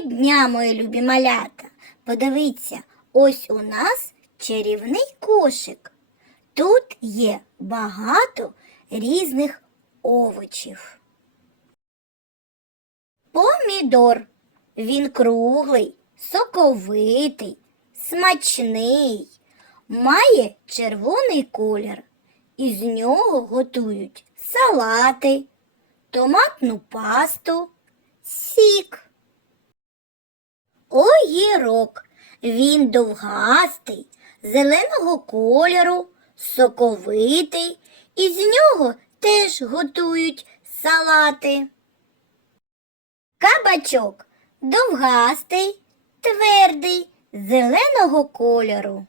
дня, мої любі малята! Подивіться, ось у нас чарівний кошик. Тут є багато різних овочів. Помідор. Він круглий, соковитий, смачний, має червоний колір. Із нього готують салати, томатну пасту, сік. Огірок. Він довгастий, зеленого кольору, соковитий, і з нього теж готують салати. Кабачок довгастий, твердий, зеленого кольору.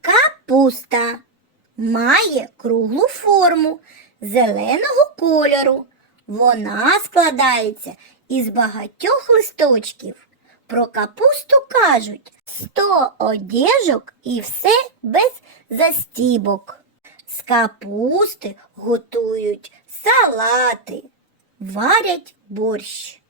Капуста має круглу форму зеленого кольору. Вона складається із багатьох листочків. Про капусту кажуть сто одежок і все без застібок. З капусти готують салати, варять борщ.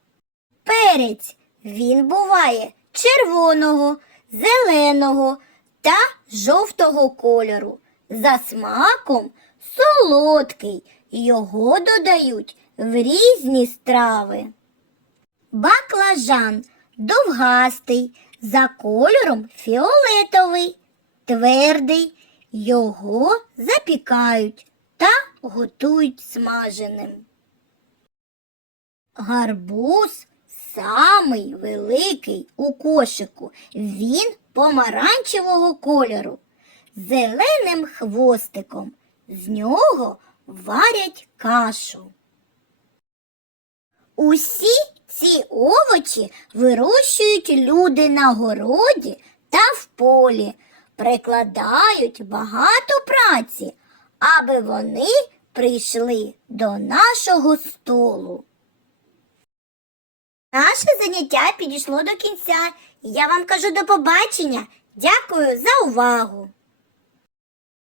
Перець він буває червоного, зеленого та жовтого кольору. За смаком солодкий. Його додають в різні страви. Баклажан довгастий, за кольором фіолетовий, твердий. Його запікають та готують смаженим. Гарбуз самий великий у кошику. Він помаранчевого кольору, зеленим хвостиком. З нього варять кашу. Усі ці овочі вирощують люди на городі та в полі, прикладають багато праці, аби вони прийшли до нашого столу. Наше заняття підійшло до кінця. Я вам кажу до побачення. Дякую за увагу.